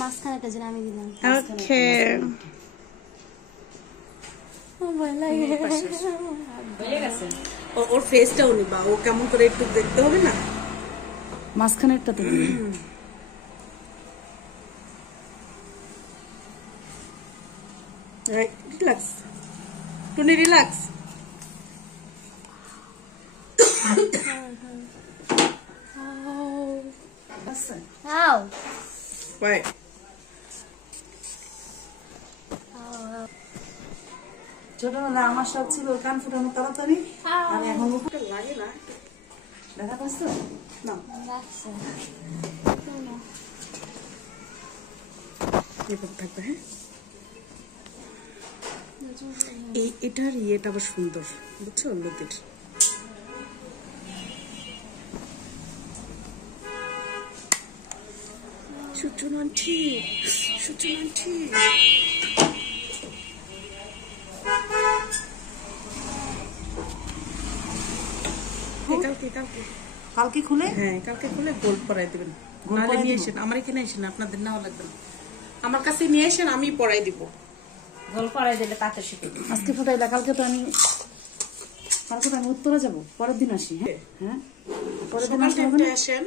মাঝখানে একটা যেন আমি দিলাম। ওকে ওর ফেসটাও নিবা, ও কেমন করে একটু দেখতে হবে না, মাঝখানে একটা তো রিল্যাক্স টুনি রিল্যাক্স। ছোটবেলা আমার শখ ছিল কান ফুটানো তাড়াতাড়ি, আর এখন লাগে না। দেখা পাচ্ছ না থাকবে। হ্যাঁ এটার ইয়েটা আবার সুন্দর, বুঝছো লতির। সুচনান্টি সুচনান্টি কালকে খুলে, হ্যাঁ কালকে খুলে গোল্ড পরাই দিবেন। নাহলে নিয়ে এসেন আমার এখানে, এসেন আপনাদের নেওয়া লাগবে না, আমার কাছে নিয়ে এসেন, আমি পরাই দিব। গোল্ড পরাই দিলে তাতে শিখে। আজকে ফুটাইলা, কালকে তো আমি উত্তরে যাবো, পরের দিন আসি। হ্যাঁ পরের দিন আসেন।